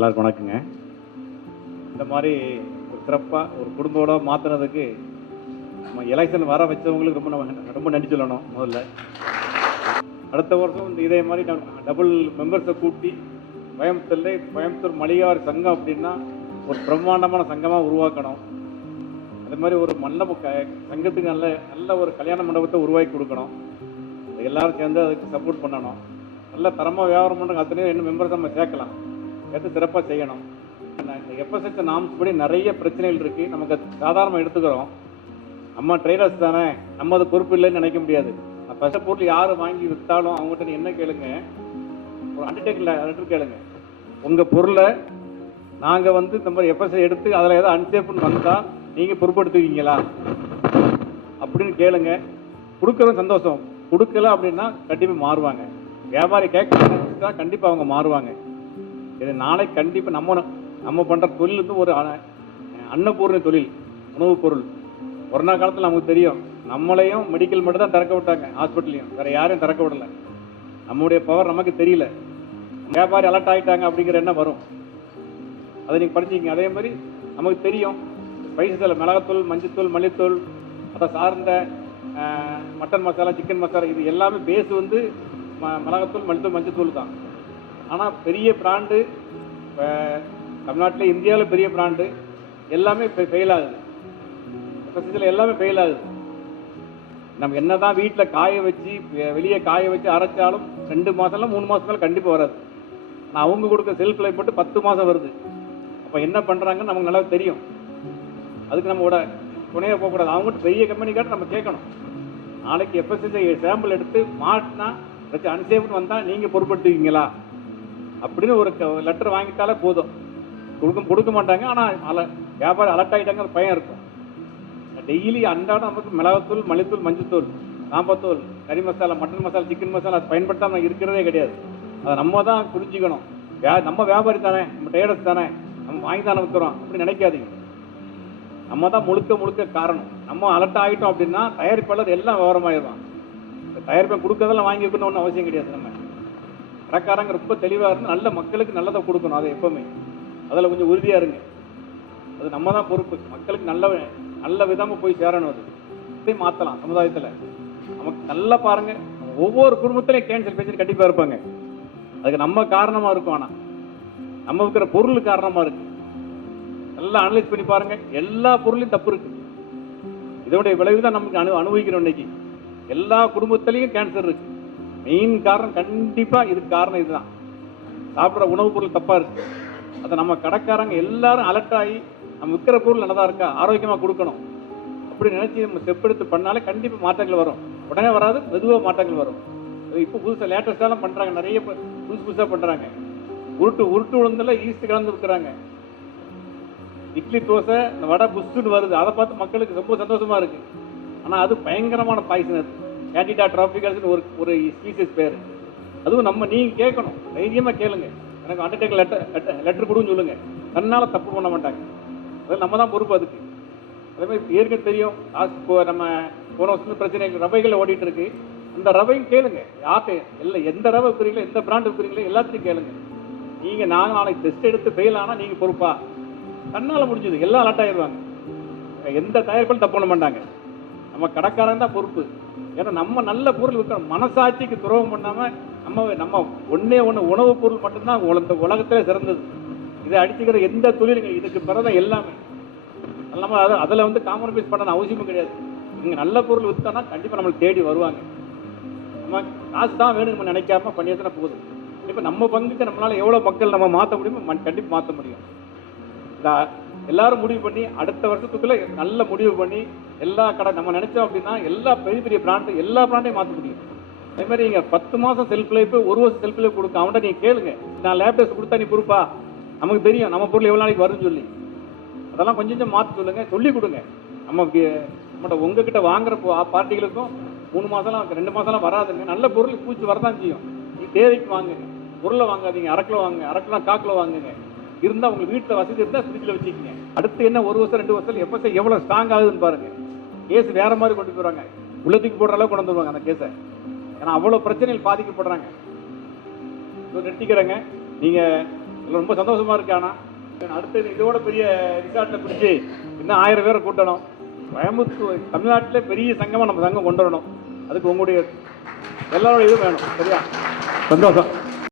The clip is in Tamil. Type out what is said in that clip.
எல்லாருக்கும் வணக்கங்க. இந்த மாதிரி ஒரு சிறப்பாக ஒரு குடும்போட மாற்றினதுக்கு நம்ம எலெக்ஷன் வர வச்சவங்களுக்கு ரொம்ப நன்றி சொல்லணும். முதல்ல அடுத்த வருஷம் இதே மாதிரி டபுள் மெம்பர்ஸை கூட்டி கோயம்புத்தூர் மளிகார் சங்கம் அப்படின்னா ஒரு பிரம்மாண்டமான சங்கமாக உருவாக்கணும். அதே மாதிரி ஒரு சங்கத்துக்கு நல்ல ஒரு கல்யாண மண்டபத்தை உருவாக்கி கொடுக்கணும். எல்லாரும் சேர்ந்து அதுக்கு சப்போர்ட் பண்ணணும். நல்ல தரமாக வியாபாரம் பண்ணுற அத்தனையும் இன்னும் மெம்பர்ஸ் நம்ம சேர்க்கலாம், சேர்த்து சிறப்பாக செய்யணும். இந்த எஃப்எஸ்ஹெச் நாம்ஸ் படி நிறைய பிரச்சனைகள் இருக்குது. நமக்கு சாதாரணமாக எடுத்துக்கிறோம். நம்ம ட்ரேடர்ஸ் தானே, நம்ம அது பொறுப்பு இல்லைன்னு நினைக்க முடியாது. ஃபஸ்ட் பொருள் யார் வாங்கி விற்றாலும் அவங்ககிட்ட நீ என்ன கேளுங்க, ஒரு அண்டர்டேக்கிங் லெட்டர் கேளுங்க. உங்கள் பொருளை நாங்கள் இந்த மாதிரி எஃப்எஸ்ஐ எடுத்து அதில் ஏதாவது அன்சேஃப்னு வந்தால் நீங்கள் பொறுப்படுத்துவீங்களா அப்படின்னு கேளுங்க. கொடுக்குறது சந்தோஷம், கொடுக்கல அப்படின்னா கண்டிப்பாக மாறுவாங்க. வியாபாரி கேட்க கண்டிப்பாக அவங்க மாறுவாங்க. இது நாளைக்கு கண்டிப்பாக நம்ம பண்ணுற தொழில் ஒரு அன்னபூர்ண தொழில், உணவுப் பொருள். கொரோனா காலத்தில் நமக்கு தெரியும், நம்மளையும் மெடிக்கல் மட்டும் தான் திறக்க விட்டாங்க, ஹாஸ்பிட்டலையும் வேறு யாரையும் திறக்க விடலை. நம்முடைய பவர் நமக்கு தெரியல. வியாபாரி அலர்ட் ஆகிட்டாங்க அப்படிங்கிற என்ன வரும், அதை நீங்கள் படிச்சிங்க. அதே மாதிரி நமக்கு தெரியும் ஸ்பைசஸில் மிளகாத்தூள், மஞ்சத்தூள், மல்லித்தூள், அதை சார்ந்த மட்டன் மசாலா, சிக்கன் மசாலா, இது எல்லாமே பேஸ் மிளகாத்தூள், மல்லித்தூள், மஞ்சத்தூள் தான். ஆனால் பெரிய பிராண்டு தமிழ்நாட்டில், இந்தியாவில் பெரிய பிராண்டு எல்லாமே ஃபெயில் ஆகுது. எஃப்எஸ்ஹெச்சில் எல்லாமே ஃபெயில் ஆகுது. நம்ம என்ன தான் வீட்டில் காய வச்சு வெளியே காய வச்சு அரைச்சாலும் 2 மாதம்லாம் 3 மாதம் மேலே கண்டிப்பாக வராது. நான் அவங்க கொடுக்க செல்ஃப் லைஃப் போட்டு 10 மாதம் வருது. அப்போ என்ன பண்ணுறாங்கன்னு நமக்கு நல்லா தெரியும். அதுக்கு நம்மளோட துணையை போகக்கூடாது. அவங்ககிட்ட பெரிய கம்பெனிக்காட்டு நம்ம கேட்கணும். நாளைக்கு எஃப்எஸ்ஹெச் சாம்பிள் எடுத்து மாட்டினா வச்சு அன்சேஃப்னு வந்தால் நீங்கள் பொறுப்படுத்துவீங்களா அப்படின்னு ஒரு லெட்டர் வாங்கிட்டாலே போதும். கொடுக்க மாட்டாங்க. ஆனால் வியாபாரம் அலர்ட் ஆகிட்டாங்க, ஒரு பயம் இருக்கும். டெய்லி அன்றாடம் நமக்கு மிளகாத்தூள், மல்லித்தூள், மஞ்சத்தூள், சாம்பத்தூள், கறி மசாலா, மட்டன் மசாலா, சிக்கன் மசாலா அது பயன்படுத்தாமல் இருக்கிறதே கிடையாது. அதை நம்ம தான் புரிஞ்சுக்கணும். நம்ம வியாபாரி தானே, நம்ம ட்ரேடர்ஸ் தானே, நம்ம வாங்கி தானே விற்கிறோம் அப்படி நினைக்காதீங்க. நம்ம தான் முழுக்க காரணம். நம்ம அலர்ட் ஆகிட்டோம் அப்படின்னா தயாரிப்பாளர் எல்லாம் விவரமாயிடுவான். தயாரிப்பை கொடுக்கறதெல்லாம் வாங்கி வைக்கணும்னு ஒன்றும் அவசியம் கிடையாது. நம்ம கடைக்காரங்க ரொம்ப தெளிவாக இருந்து நல்ல மக்களுக்கு நல்லதை கொடுக்கணும். அதை எப்போவுமே அதில் கொஞ்சம் உறுதியாக இருங்க. அது நம்ம தான் பொறுப்பு. மக்களுக்கு நல்ல விதமாக போய் சேரணும். அது இதை மாற்றலாம் சமுதாயத்தில். நமக்கு நல்லா பாருங்கள், ஒவ்வொரு குடும்பத்திலையும் கேன்சர் பேஷண்ட் கண்டிப்பாக இருப்பாங்க. அதுக்கு நம்ம காரணமாக இருக்கும். ஆனால் நம்ம இருக்கிற பொருள் காரணமாக இருக்கு. நல்லா அனலைஸ் பண்ணி பாருங்கள். எல்லா பொருளையும் தப்பு இருக்கு. இதோடைய விளைவு தான் நமக்கு அனுபவிக்கிறோம். இன்னைக்கு எல்லா குடும்பத்திலையும் கேன்சர் இருக்கு. மெயின் காரணம் கண்டிப்பாக இதுக்கு காரணம் இதுதான். சாப்பிட்ற உணவுப் பொருள் தப்பாக இருக்கு. அதை நம்ம கடைக்காரங்க எல்லாரும் அலர்ட் ஆகி நம்ம விற்கிற பொருள் நல்லதாக இருக்கா, ஆரோக்கியமாக கொடுக்கணும் அப்படி நினச்சி நம்ம ஸ்டெப் எடுத்து பண்ணாலே கண்டிப்பாக மாற்றங்கள் வரும். உடனே வராது, மெதுவாக மாற்றங்கள் வரும். இப்போ புதுசாக லேட்டஸ்டாலாம் பண்ணுறாங்க, நிறைய புதுசாக பண்ணுறாங்க. உருட்டு உளுந்தில் ஈஸ்ட் கலந்து விற்கிறாங்க. இட்லி, தோசை, இந்த வடை புஷ்ஷுன்னு வருது. அதை பார்த்து மக்களுக்கு ரொம்ப சந்தோஷமாக இருக்குது. ஆனால் அது பயங்கரமான பாய்சன். அது கேண்டிடா டிராபிகல்ஸ்னு ஒரு ஸ்பீசிஸ் பேர். அதுவும் நீங்கள் கேட்கணும், தைரியமாக கேளுங்க. எனக்கு அண்டர்டேக் லெட்டர் கொடுன்னு சொல்லுங்கள். தன்னால் தப்பு பண்ண மாட்டாங்க. அது நம்ம தான் பொறுப்பு அதுக்கு. அதே மாதிரி ஏற்கனவே தெரியும், நம்ம போன வருஷம் பிரச்சனை ரவைகள் ஓடிட்டு இருக்கு. அந்த ரவையும் கேளுங்க. யார்கிட்ட எந்த ரவை இருக்கிறீங்களோ, எந்த பிராண்ட் இருக்கிறீங்களோ எல்லாத்தையும் கேளுங்க. நாங்கள் நாளைக்கு டெஸ்ட் எடுத்து ஃபெயில் ஆனால் நீங்கள் பொறுப்பா? தன்னால் முடிஞ்சது. எல்லாம் அலர்ட் ஆகிடுவாங்க. எந்த தயாரிப்பாலும் தப்பு பண்ண மாட்டாங்க. நம்ம கடைக்காரன் தான் பொறுப்பு. ஏன்னா நம்ம நல்ல பொருள் விற்கணும். மனசாட்சிக்கு துரோகம் பண்ணாமல் நம்ம ஒன்றே உணவுப் பொருள் மட்டும்தான் இந்த உலகத்திலே சிறந்தது. இதை அடிச்சுக்கிற எந்த தொழிலுங்க இதுக்கு பிறதான் எல்லாமே. நம்ம அதில் காம்ப்ரமைஸ் பண்ண அவசியமும் கிடையாது. நீங்கள் நல்ல பொருள் விற்றோன்னா கண்டிப்பாக நம்மளுக்கு தேடி வருவாங்க. நம்ம காசு தான் வேணும் நம்ம நினைக்காம பண்ணியதுன்னா போதும். இப்போ நம்ம பங்குக்கு நம்மளால் எவ்வளோ மக்கள் நம்ம மாற்ற முடியுமோ கண்டிப்பாக மாற்ற முடியும். எல்லாரும் முடிவு பண்ணி அடுத்த வருஷத்துக்குள்ளே நல்ல முடிவு பண்ணி எல்லா கடை நம்ம நினைச்சோம் அப்படின்னா எல்லா பெரிய பிராண்டு எல்லா பிராண்டையும் மாற்ற முடியும். அதே மாதிரி நீங்கள் 10 மாதம் செல்ஃப் லைஃப், 1 வருஷம் செல்ஃப் லைஃப் கொடுக்க அவன்கிட்ட நீங்கள் கேளுங்க. நான் லேப் டெஸ்ட் கொடுத்தா நீ பொறுப்பா? நமக்கு தெரியும் நம்ம பொருள் எவ்வளோ நாளைக்கு வரும்னு சொல்லி. அதெல்லாம் கொஞ்சம் மாற்ற சொல்லுங்கள், சொல்லி கொடுங்க. நம்மகிட்ட உங்ககிட்ட வாங்குற பார்ட்டிகளுக்கும் 3 மாதம்லாம் 2 மாதம்லாம் வராதுங்க. நல்ல பொருள் பூச்சி வரதான் செய்யும். நீ தேவைக்கு வாங்குங்க. பொருளை வாங்காதீங்க. அரை கிலோ வாங்குங்க, அரை கிலோ 1/4 கிலோ வாங்குங்க. இருந்தால் உங்களுக்கு வீட்டில் வசதி இருந்தால் ஃப்ரிட்ஜில் வச்சுக்கோங்க. அடுத்து என்ன 1 வருஷம் 2 வருஷம் எஃப்எஸ்ஐ எவ்வளோ ஸ்ட்ராங் ஆகுதுன்னு பாருங்கள். கேஸ் வேறு மாதிரி கொண்டு போயிடுவாங்க. உள்ளத்துக்கு போடுற அளவுக்கு கொண்டு வந்துடுவாங்க அந்த கேஸை. ஏன்னா அவ்வளோ பிரச்சனைகள் பாதிக்கப்படுறாங்க. நெட்டிக்கிறேங்க. நீங்கள் ரொம்ப சந்தோஷமா இருக்கு. ஆனால் அடுத்தது இதோட பெரிய ரிசார்ட்டில் பிடிச்சி இன்னும் 1000 பேரை கூட்டணும். கோயம்புத்தூர் தமிழ்நாட்டிலே பெரிய சங்கமாக நம்ம சங்கம் கொண்டு வரணும். அதுக்கு உங்களுடைய எல்லாரோட இதுவும் வேணும். சரியா? சந்தோஷம்.